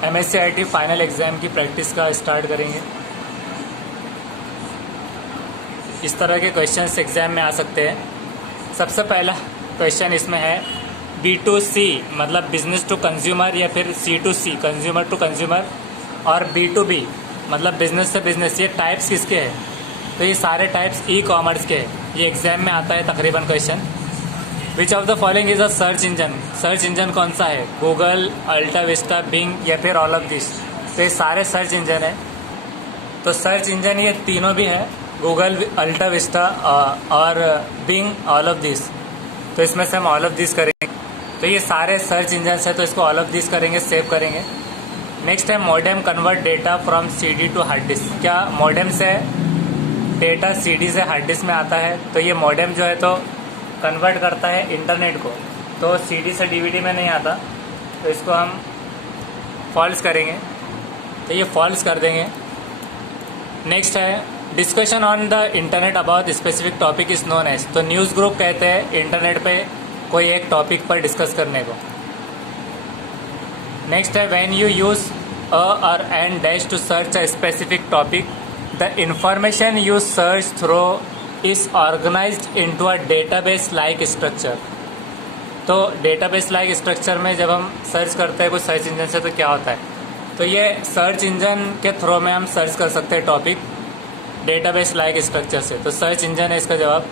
MSc IT final exam की practice का start करेंगे। इस तरह के क्वेश्चंस एग्ज़ाम में आ सकते हैं। सबसे पहला क्वेश्चन इसमें है B2C मतलब बिजनेस टू कंज्यूमर, या फिर C2C कंज्यूमर टू कंज्यूमर, और B2B मतलब बिजनेस से बिजनेस, ये टाइप्स किसके हैं? तो ये सारे टाइप्स ई कॉमर्स के हैं। ये एग्जाम में आता है तकरीबन question. Which of the following is a search engine? Search engine कौन सा है? गूगल, अल्टा विस्टा, बिंग, या फिर ऑल ऑफ दिस? तो ये सारे सर्च इंजन है। तो सर्च इंजन ये तीनों भी है, गूगल, अल्टा विस्टा और बिंग, ऑल ऑफ दिस। तो इसमें से हम ऑल ऑफ दिस करेंगे। तो ये सारे सर्च इंजन है, तो इसको ऑल ऑफ दिस करेंगे, सेव करेंगे। नेक्स्ट है modem convert data from CD to hard disk. क्या मॉडेम से डेटा CD से हार्ड डिस्क में आता है? तो ये मॉडेम जो है तो कन्वर्ट करता है इंटरनेट को, तो CD से DVD में नहीं आता, तो इसको हम फॉल्स करेंगे। तो ये फॉल्स कर देंगे। नेक्स्ट है discussion on the internet about specific topic is known as. तो न्यूज़ ग्रुप कहते हैं इंटरनेट पे कोई एक टॉपिक पर डिस्कस करने को। नेक्स्ट है when you use a or and dash to search a specific topic, the information you search through is organized into a database like structure. तो डेटाबेस लाइक स्ट्रक्चर में जब हम सर्च करते हैं कुछ सर्च इंजन से, तो क्या होता है? तो ये सर्च इंजन के थ्रू में हम सर्च कर सकते हैं टॉपिक डेटाबेस लाइक स्ट्रक्चर से। तो सर्च इंजन है इसका जवाब।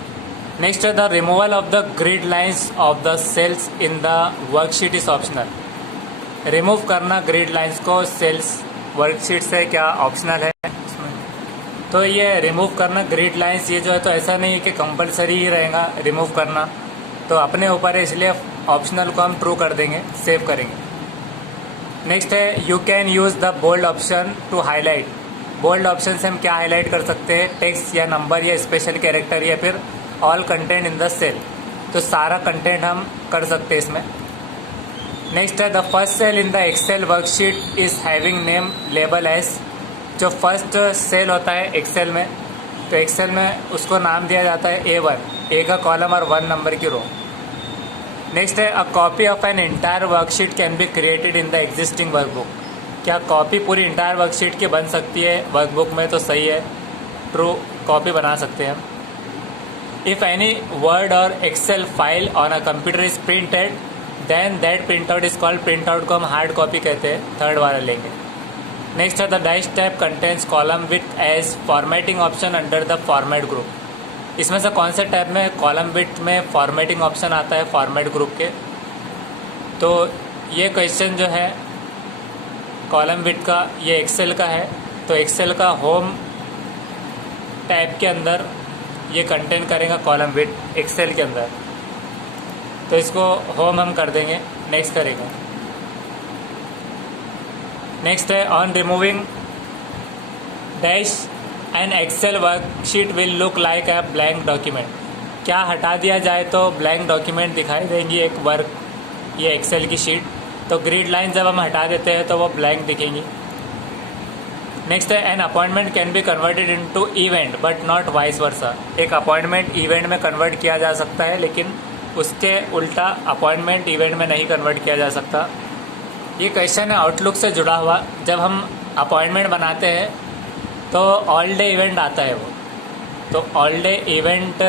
नेक्स्ट है the removal of the grid lines of the cells in the worksheet is optional. Remove करना ग्रिड लाइंस को सेल्स वर्कशीट से क्या ऑप्शनल है? तो ये रिमूव करना ग्रिड लाइंस ये जो है तो ऐसा नहीं है कि कंपलसरी ही रहेगा रिमूव करना, तो अपने ऊपर है, इसलिए ऑप्शनल को हम ट्रू कर देंगे, सेव करेंगे। नेक्स्ट है you can use the bold option to highlight. Bold option से हम क्या हाईलाइट कर सकते हैं? टेक्स्ट या नंबर या स्पेशल कैरेक्टर या फिर all content in the cell. तो सारा कंटेंट हम कर सकते हैं इसमें। नेक्स्ट है the first cell in the Excel worksheet is having name label as. जो फर्स्ट सेल होता है एक्सेल में, तो एक्सेल में उसको नाम दिया जाता है A1, A का कॉलम और 1 नंबर की रो। नेक्स्ट है a copy of an entire worksheet can be created in the existing workbook. क्या कॉपी पूरी एंटायर वर्कशीट की बन सकती है वर्कबुक में? तो सही है, ट्रू, कॉपी बना सकते हैं हम। If any word or Excel file on a computer is printed then that print out is called. Print out को हम हार्ड कॉपी कहते हैं, थर्ड वाला लेंगे। नेक्स्ट है the dash tab contents column width as formatting option under the format group. इसमें से कौन से टैब में कॉलम विथ में फॉर्मेटिंग ऑप्शन आता है फॉर्मेट ग्रुप के? तो ये क्वेश्चन जो है कॉलम विथ का, ये एक्सेल का है, तो एक्सेल का होम टैब के अंदर ये कंटेंट करेगा कॉलम विथ एक्सेल के अंदर, तो इसको होम हम कर देंगे, नेक्स्ट करेंगे। नेक्स्ट है on removing dash an Excel worksheet will look like a blank document. क्या हटा दिया जाए तो ब्लैंक डॉक्यूमेंट दिखाई देंगी एक वर्क, ये एक्सेल की शीट। तो ग्रिड लाइन जब हम हटा देते हैं तो वो ब्लैंक दिखेंगी। नेक्स्ट है an appointment can be converted into event but not vice वर्सा। एक अपॉइंटमेंट इवेंट में कन्वर्ट किया जा सकता है, लेकिन उसके उल्टा अपॉइंटमेंट इवेंट में नहीं कन्वर्ट किया जा सकता। ये क्वेश्चन है आउटलुक से जुड़ा हुआ। जब हम अपॉइंटमेंट बनाते हैं तो ऑल डे इवेंट आता है वो, तो ऑल डे इवेंट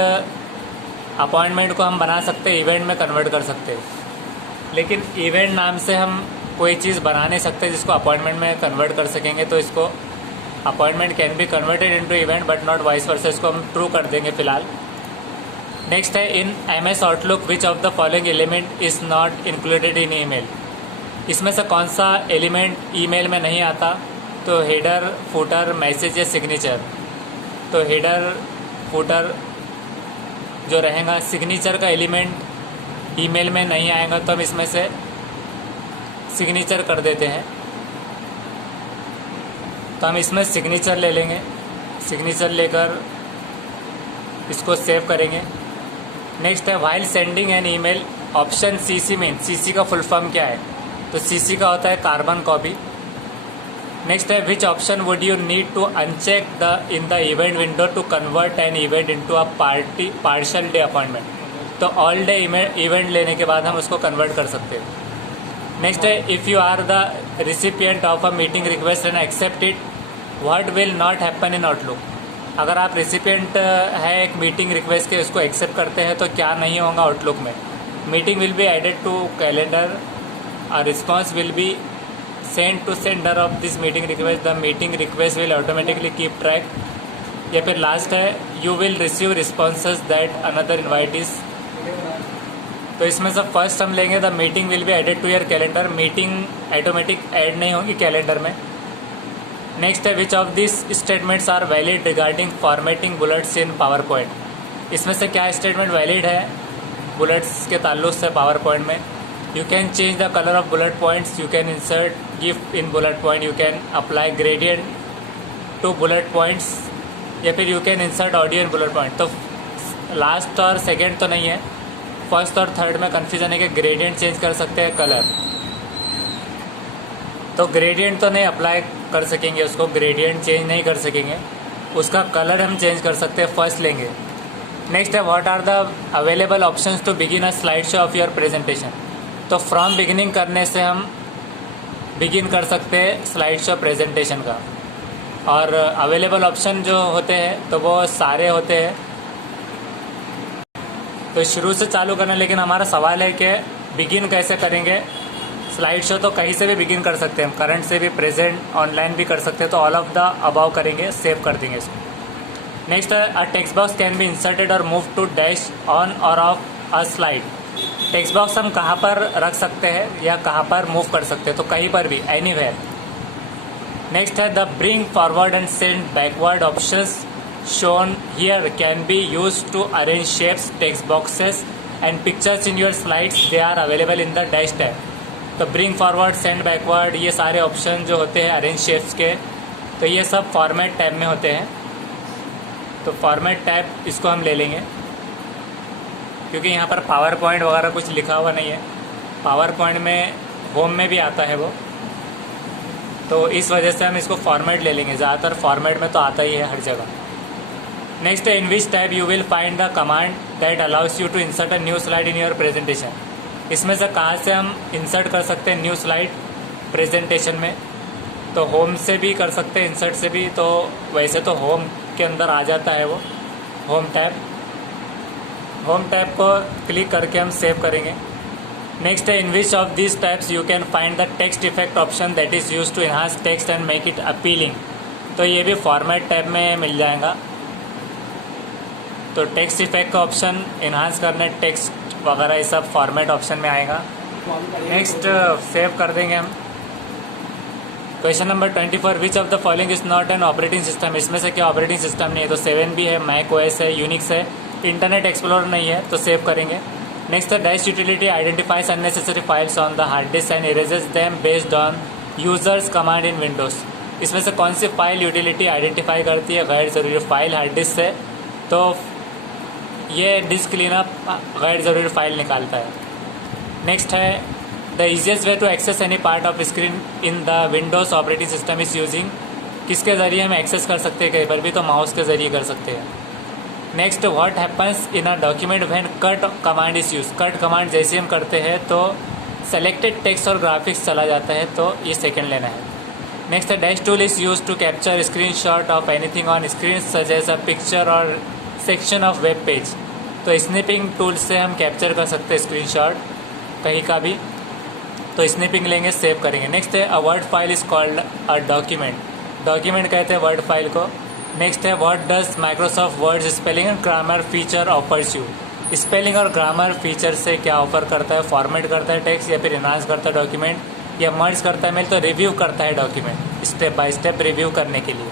अपॉइंटमेंट को हम बना सकते हैं, इवेंट में कन्वर्ट कर सकते हैं, लेकिन इवेंट नाम से हम कोई चीज़ बना नहीं सकते जिसको अपॉइंटमेंट में कन्वर्ट कर सकेंगे। तो इसको appointment can be converted into event but not vice versa, इसको हम ट्रू कर देंगे फिलहाल। नेक्स्ट है इन MS outlook which of the following element is not included in email. इसमें से कौन सा एलिमेंट ईमेल में नहीं आता? तो हेडर, फुटर, मैसेज या सिग्नेचर। तो हेडर, फुटर जो रहेगा, सिग्नेचर का एलिमेंट ईमेल में नहीं आएगा, तो हम इसमें से सिग्नेचर कर देते हैं। तो हम इसमें सिग्नेचर ले लेंगे, सिग्नेचर लेकर इसको सेव करेंगे। नेक्स्ट है while sending an email option CC mean, CC का फुल फॉर्म क्या है? तो CC का होता है कार्बन कॉपी। नेक्स्ट है which option would you need to uncheck the in the event window to convert an event into a partial day appointment. तो all day event लेने के बाद हम उसको कन्वर्ट कर सकते हैं। नेक्स्ट है if you are the recipient of a meeting request and accept it, what will not happen in Outlook. अगर आप रिसिपिएंट है एक मीटिंग रिक्वेस्ट के, उसको एक्सेप्ट करते हैं तो क्या नहीं होगा आउटलुक में। Meeting will be added to calendar, a response will be send to sender of this meeting request, the meeting request will automatically keep track. या फिर लास्ट है you will receive responses that another invitees. तो इसमें से first हम लेंगे the meeting will be added to your calendar, meeting automatic add नहीं होगी कैलेंडर में। नेक्स्ट है which of this statements are valid regarding formatting bullets in power point. इसमें से क्या स्टेटमेंट वैलिड है बुलेट्स के ताल्लुक से पावर पॉइंट में। You can change the colour of bullet points, you can insert GIF in bullet point, you can apply gradient to bullet points, या फिर you can insert audio in bullet point. तो last और second तो नहीं है, first और third में confusion है कि ग्रेडियंट चेंज कर सकते हैं कलर, तो ग्रेडियंट तो नहीं अप्लाई कर सकेंगे, उसको ग्रेडियंट चेंज नहीं कर सकेंगे, उसका कलर हम चेंज कर सकते हैं, फर्स्ट लेंगे। नेक्स्ट है what are the available options to begin a slide show of your presentation. तो फ्रॉम बिगिनिंग करने से हम बिगिन कर सकते हैं स्लाइड शो प्रेजेंटेशन का, और अवेलेबल ऑप्शन जो होते हैं तो वो सारे होते हैं, तो शुरू से चालू करना। लेकिन हमारा सवाल है कि बिगिन कैसे करेंगे। स्लाइड शो तो कहीं से भी बिगिन कर सकते हैं हम, करंट से भी, प्रेजेंट, ऑनलाइन भी कर सकते हैं, तो ऑल ऑफ द अबाव करेंगे, सेव कर देंगे इसको। Next a text box can be inserted और मूव टू डैश ऑन और of a slide. Text box हम कहाँ पर रख सकते हैं या कहाँ पर मूव कर सकते हैं, तो कहीं पर भी, एनीवेयर। नेक्स्ट है the bring forward and send backward options shown here can be used to arrange shapes, text boxes and pictures in your slides. They are available in the dash tab. तो bring forward, send backward, ये सारे option जो होते हैं arrange shapes के, तो ये सब फॉर्मेट टैब में होते हैं। तो फॉर्मेट टैब इसको हम ले लेंगे, क्योंकि यहाँ पर पावर पॉइंट वगैरह कुछ लिखा हुआ नहीं है। पावर पॉइंट में होम में भी आता है वो, तो इस वजह से हम इसको फॉर्मेट ले लेंगे। ज़्यादातर फॉर्मेट में तो आता ही है हर जगह। नेक्स्ट है in which tab you will find the command that allows you to insert a new slide in your presentation. इसमें से कहाँ से हम इंसर्ट कर सकते हैं न्यू स्लाइड प्रेजेंटेशन में, तो होम से भी कर सकते हैं, इंसर्ट से भी। तो वैसे तो होम के अंदर आ जाता है वो होम टैब। होम टैब को क्लिक करके हम सेव करेंगे। नेक्स्ट है in which of this tabs you can find the text effect option that is use to enhance text and make it appealing. तो ये भी फॉर्मेट टैब में मिल जाएगा। तो टेक्स्ट इफेक्ट का ऑप्शन इन्हांस करने, टेक्स्ट वगैरह ये सब फॉर्मेट ऑप्शन में आएगा। नेक्स्ट सेव कर देंगे हम। Question number 24 which of the following is not an operating system. इसमें से क्या ऑपरेटिंग सिस्टम नहीं है, तो 7B है, मैक ओएस है, यूनिक्स है, इंटरनेट एक्सप्लोरर नहीं है, तो सेव करेंगे। Next the dash utility identifies unnecessary files on the hard disk and erases them based on users command in Windows. इसमें से कौन सी फाइल यूटिलिटी आइडेंटिफाई करती है गैर ज़रूरी फाइल हार्ड डिस्क से, तो ये डिस्क क्लीनअप गैर ज़रूरी फाइल निकालता है। नेक्स्ट है the easiest way to access any part of screen in the Windows operating system is using. किसके ज़रिए हम एक्सेस कर सकते हैं, कहीं पर भी, तो माउस के ज़रिए कर सकते हैं। Next what happens in a document when cut command is use. Cut command जैसे हम करते हैं तो सेलेक्टेड टेक्स्ट और ग्राफिक्स चला जाता है, तो ये सेकेंड लेना है। नेक्स्ट है dash tool is use to capture screen shot of anything on screen such as a picture or section of web page. तो स्निपिंग टूल से हम कैप्चर कर सकते हैं स्क्रीनशॉट कहीं का भी, तो स्निपिंग लेंगे, सेव करेंगे। नेक्स्ट है a word file is called a document. Document कहते हैं वर्ड फाइल को। नेक्स्ट है what does Microsoft word spelling and grammar feature offers you. Spelling और ग्रामर फीचर से क्या ऑफर करता है, फॉर्मेट करता है टेक्स्ट, या फिर इन्हांस करता है डॉक्यूमेंट, या मर्ज करता है मेल, तो रिव्यू करता है document, step by step review करने के लिए,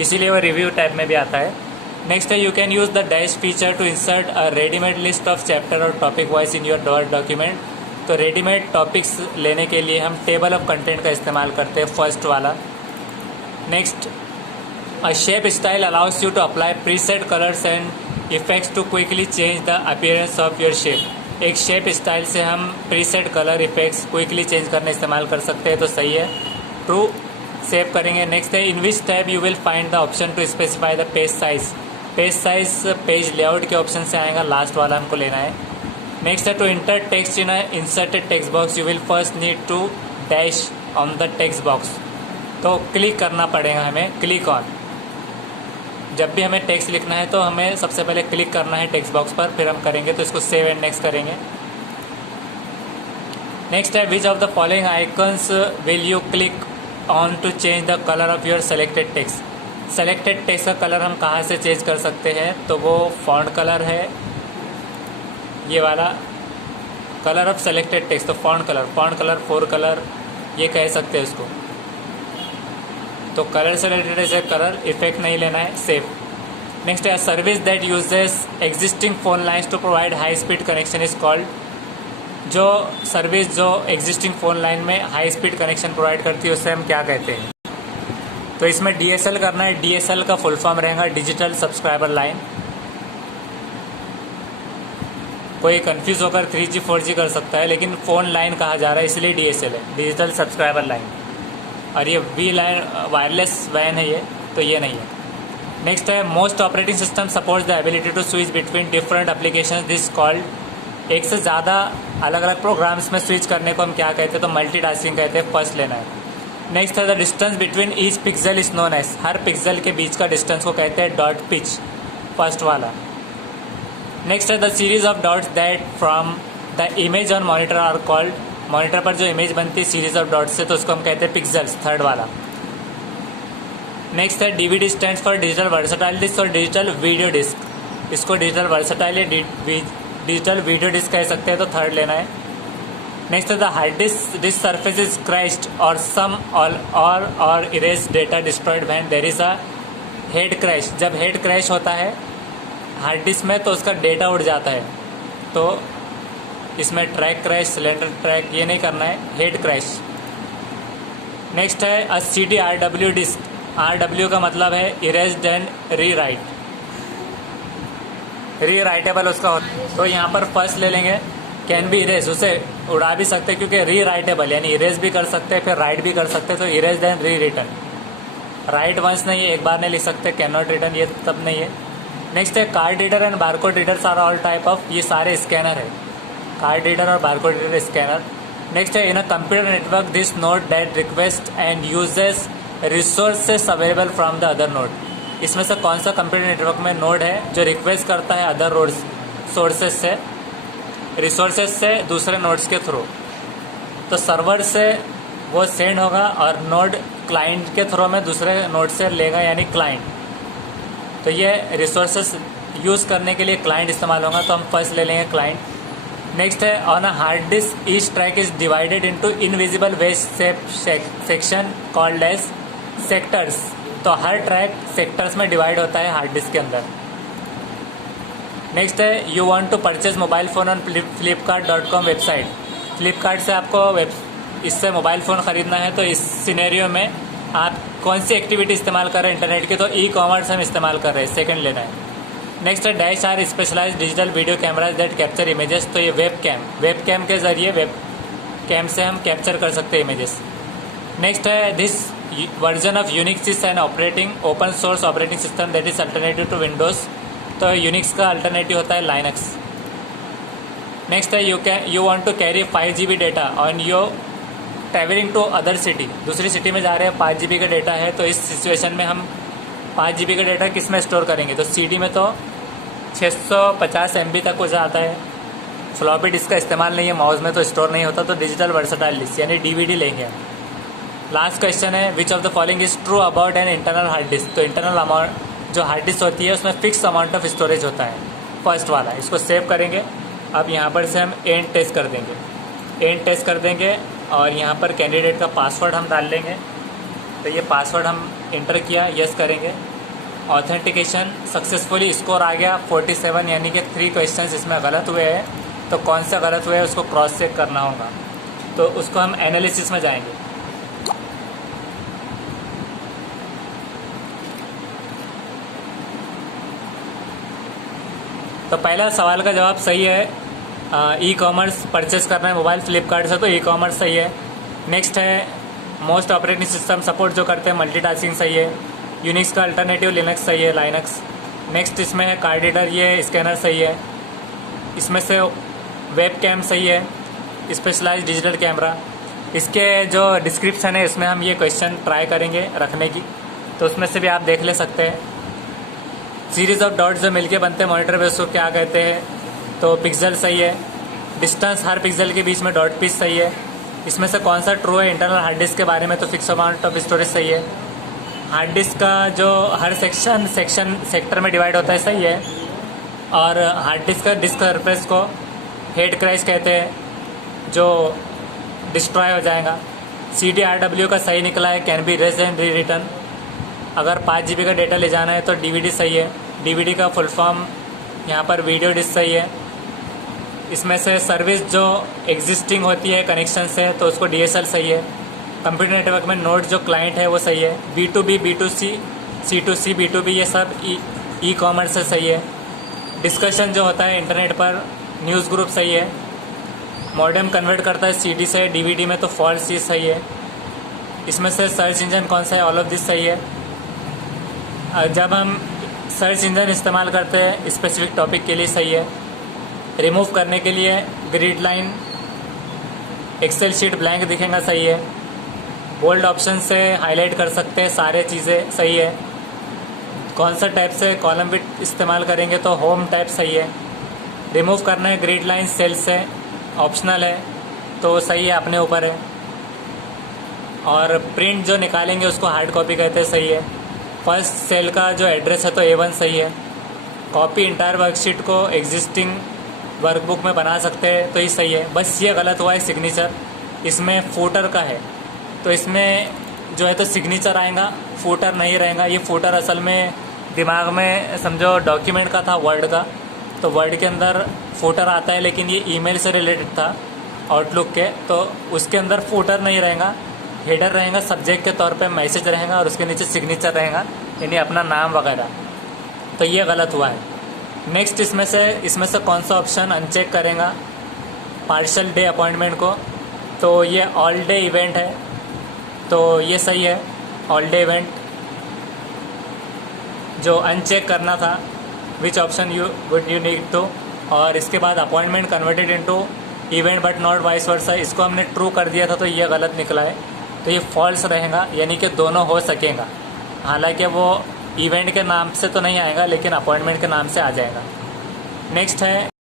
इसीलिए वो रिव्यू टाइप में भी आता है। नेक्स्ट है you can use the dash feature to insert a readymade list of chapter और topic wise in your Word document. तो रेडीमेड टॉपिक्स लेने के लिए हम टेबल ऑफ कंटेंट का इस्तेमाल करते हैं, फर्स्ट वाला। Next a shape style allows you to apply preset colours and effects to quickly change the appearance of your shape. एक शेप स्टाइल से हम preset colour effects quickly change करने इस्तेमाल कर सकते हैं, तो सही है, ट्रू, सेव करेंगे। नेक्स्ट है in which tab you will find the option to specify the page size. Page size page layout के ऑप्शन से आएगा, लास्ट वाला हमको लेना है। नेक्स्ट है to enter text in a inserted text box you will first need to dash on the text box. तो click करना पड़ेगा हमें, क्लिक ऑन। जब भी हमें टेक्स्ट लिखना है तो हमें सबसे पहले क्लिक करना है टेक्स्ट बॉक्स पर, फिर हम करेंगे तो इसको सेव एंड नेक्स्ट करेंगे। नेक्स्ट है which of the following icons will you click on to change the colour of your selected text. Selected text का कलर हम कहाँ से चेंज कर सकते हैं, तो वो फॉन्ट कलर है, ये वाला कलर ऑफ सेलेक्टेड टेक्स्ट। तो फॉन्ट कलर 4 कलर ये कह सकते हैं इसको। तो कलर से रिलेटेड ऐसे कलर इफेक्ट नहीं लेना है, सेव। नेक्स्ट है service that uses existing phone lines to provide high speed connection is called. जो सर्विस जो एग्जिस्टिंग फ़ोन लाइन में हाई स्पीड कनेक्शन प्रोवाइड करती है उससे हम क्या कहते हैं। तो इसमें DSL करना है, DSL का फुल फॉर्म रहेगा डिजिटल सब्सक्राइबर लाइन। कोई कंफ्यूज होकर 3G 4G कर सकता है, लेकिन फ़ोन लाइन कहा जा रहा है इसलिए DSL है, डिजिटल सब्सक्राइबर लाइन। और ये V लाइन वायरलेस वैन है ये, तो ये नहीं है। नेक्स्ट है most operating system supports the ability to switch between different applications this called. एक से ज़्यादा अलग अलग प्रोग्राम्स में स्विच करने को हम क्या कहते हैं, तो मल्टीटास्किंग कहते हैं, फर्स्ट लेना है। नेक्स्ट है the distance between each pixel is known as. हर पिक्सल के बीच का डिस्टेंस को कहते हैं डॉट पिच, फर्स्ट वाला। नेक्स्ट है the series of dots that from the image on monitor are called. Monitor पर जो इमेज बनती है सीरीज ऑफ डॉट्स से, तो उसको हम कहते हैं पिक्सल्स, थर्ड वाला। नेक्स्ट है DVD stands for digital versatile disc or digital video disc. इसको डिजिटल वर्सटाइल या डिजिटल वीडियो डिस्क कह सकते हैं, तो थर्ड लेना है। नेक्स्ट है the hard disk surface is crashed or some or erase data destroyed when there is a head crash. जब हेड क्रैश होता है हार्ड डिस्क में तो उसका डेटा उड़ जाता है। तो इसमें ट्रैक क्रैश, सिलेंडर ट्रैक ये नहीं करना है, हेड क्रैश। नेक्स्ट है अ CD RW डिस्क। RW का मतलब है इरेज्ड एंड रीराइट, रीराइटेबल उसका होता है। तो यहाँ पर फर्स्ट ले लेंगे कैन बी इरेज, उसे उड़ा भी सकते हैं क्योंकि रीराइटेबल यानी इरेज भी कर सकते हैं, फिर राइट भी कर सकते हैं। तो erase and re return, right once नहीं है, एक बार नहीं लिख सकते, कैन नॉट रिटर्न ये तब नहीं है। नेक्स्ट है card reader and barcode readers are all type of, ये सारे स्कैनर है, कार्ड रीडर और बारकोड रीडर स्कैनर। नेक्स्ट है in a computer network this node that request and uses resources available from the other node. इसमें से कौन सा computer network में नोड है जो रिक्वेस्ट करता है अदर नोड सोर्सेस से, रिसोर्सेज से दूसरे नोड्स के थ्रू। तो सर्वर से वो सेंड होगा और नोड क्लाइंट के थ्रू में दूसरे नोड से लेगा यानी क्लाइंट। तो ये रिसोर्सेस यूज़ करने के लिए क्लाइंट इस्तेमाल होगा, तो हम फर्स्ट ले लेंगे क्लाइंट। नेक्स्ट है on a hard disk each track is divided into invisible west section called as sectors. तो हर ट्रैक सेक्टर्स में डिवाइड होता है हार्ड डिस्क के अंदर। नेक्स्ट है you want to purchase mobile phone on flipkart.com website. Flipkart से आपको इससे मोबाइल फ़ोन ख़रीदना है, तो इस सिनेरियो में आप कौन सी एक्टिविटी इस्तेमाल कर रहे हैं इंटरनेट की, तो ई-कॉमर्स हम इस्तेमाल कर रहे हैं, सेकंड लेना है। नेक्स्ट है dash are specialised digital video cameras that capture images. तो ये वेब कैम के ज़रिए वेब कैम से हम कैप्चर कर सकते हैं इमेजेस। नेक्स्ट है this version of Unix is an operating open source operating system that is alternative to Windows. तो यूनिक्स का अल्टरनेटिव होता है लाइनक्स। नेक्स्ट है you want to carry 5 GB data on your travelling to other city. दूसरी city में जा रहे हैं, 5 GB का डेटा है, तो इस सिचुएशन में हम 5 GB का डेटा किस में स्टोर करेंगे, तो CD में तो 650 MB तक हो जाता है। फ्लॉपी डिस्क का इस्तेमाल नहीं है, माउस में तो स्टोर नहीं होता, तो डिजिटल वर्सटाइल डिस्क यानी DVD लेंगे। लास्ट क्वेश्चन है which of the following is true about an internal hard disk. तो इंटरनल अमाउंट जो हार्ड डिस्क होती है उसमें फिक्स अमाउंट ऑफ स्टोरेज होता है, फर्स्ट वाला। इसको सेव करेंगे। अब यहाँ पर से हम एंड टेस्ट कर देंगे, और यहाँ पर कैंडिडेट का पासवर्ड हम डाल लेंगे। तो ये पासवर्ड हम इंटर किया, यस करेंगे। ऑथेंटिकेशन सक्सेसफुली, स्कोर आ गया 47, यानी कि 3 क्वेश्चंस इसमें गलत हुए हैं। तो कौन से गलत हुए हैं उसको क्रॉस चेक करना होगा, तो उसको हम एनालिसिस में जाएंगे। तो पहला सवाल का जवाब सही है, ई-कॉमर्स परचेस करना है मोबाइल फ्लिपकार्ट से, तो ई-कॉमर्स सही है। नेक्स्ट है मोस्ट ऑपरेटिंग सिस्टम सपोर्ट जो करते हैं मल्टीटास्किंग सही है। यूनिक्स का अल्टरनेटिव लिनक्स सही है, लाइनक्स। नेक्स्ट इसमें है कार्ड रीडर, ये स्कैनर सही है। इसमें से वेब कैम सही है, स्पेशलाइज्ड डिजिटल कैमरा। इसके जो डिस्क्रिप्शन है इसमें हम ये क्वेश्चन ट्राई करेंगे रखने की, तो उसमें से भी आप देख ले सकते हैं। सीरीज ऑफ डॉट्स जो मिलके बनते हैं मॉनिटर पे उसको क्या कहते हैं, तो पिक्सल सही है। डिस्टेंस हर पिक्सल के बीच में डॉट पीस सही है। इसमें से कौन सा ट्रू है इंटरनल हार्ड डिस्क के बारे में, तो फिक्स अमाउंट ऑफ स्टोरेज सही है। हार्ड डिस्क का जो हर सेक्टर में डिवाइड होता है सही है। और हार्ड डिस्क का डिस्क सरफेस को हेड क्रैश कहते हैं, जो डिस्ट्रॉय हो जाएगा। CDRW का सही निकला है, can be erased and re return. अगर 5 GB का डेटा ले जाना है तो DVD सही है। DVD का फुल फॉर्म यहाँ पर वीडियो डिस्क सही है। इसमें से सर्विस जो एग्जिस्टिंग होती है कनेक्शन से तो उसको DSL सही है। कंप्यूटर नेटवर्क में नोड जो क्लाइंट है वो सही है। B2B, B2C, C2C, B2B ये सब ई कॉमर्स से सही है। डिस्कशन जो होता है इंटरनेट पर, न्यूज़ ग्रुप सही है। मॉडेम कन्वर्ट करता है CD से DVD में, तो फॉल्स चीज़ सही है। इसमें से सर्च इंजन कौन सा है, ऑल ऑफ दिस सही है। जब हम सर्च इंजन इस्तेमाल करते हैं स्पेसिफिक टॉपिक के लिए सही है। रिमूव करने के लिए grid line, Excel sheet blank दिखेगा सही है। बोल्ड ऑप्शन से हाईलाइट कर सकते हैं सारे चीज़ें सही है। कौन सा टाइप से कॉलम विथ इस्तेमाल करेंगे, तो होम टाइप सही है। रिमूव करना है ग्रिड लाइन सेल से, ऑप्शनल है तो सही है, अपने ऊपर है। और प्रिंट जो निकालेंगे उसको हार्ड कॉपी कहते हैं, सही है। फर्स्ट सेल का जो एड्रेस है तो A1 सही है। कॉपी इंटायर वर्कशीट को एग्जिस्टिंग वर्कबुक में बना सकते हैं तो ये सही है। बस ये गलत हुआ है सिग्नेचर, इसमें फूटर का है तो इसमें जो है तो सिग्नेचर आएगा, फूटर नहीं रहेगा। ये फूटर असल में दिमाग में समझो डॉक्यूमेंट का था, वर्ड का, तो वर्ड के अंदर फूटर आता है, लेकिन ये ईमेल से रिलेटेड था आउटलुक के, तो उसके अंदर फूटर नहीं रहेगा। हेडर रहेगा, सब्जेक्ट के तौर पे मैसेज रहेगा और उसके नीचे सिग्नेचर रहेगा, यानी अपना नाम वगैरह। तो ये गलत हुआ है। नेक्स्ट इसमें से कौन सा ऑप्शन अनचेक करेगा पार्शियल डे अपॉइंटमेंट को, तो ये ऑल डे इवेंट है तो ये सही है। ऑल डे इवेंट जो अनचेक करना था, which option you need to. और इसके बाद appointment converted into event but not vice versa, इसको हमने ट्रू कर दिया था तो ये गलत निकला है, तो ये फॉल्स रहेगा, यानी कि दोनों हो सकेगा। हालांकि वो इवेंट के नाम से तो नहीं आएगा लेकिन अपॉइंटमेंट के नाम से आ जाएगा। नेक्स्ट है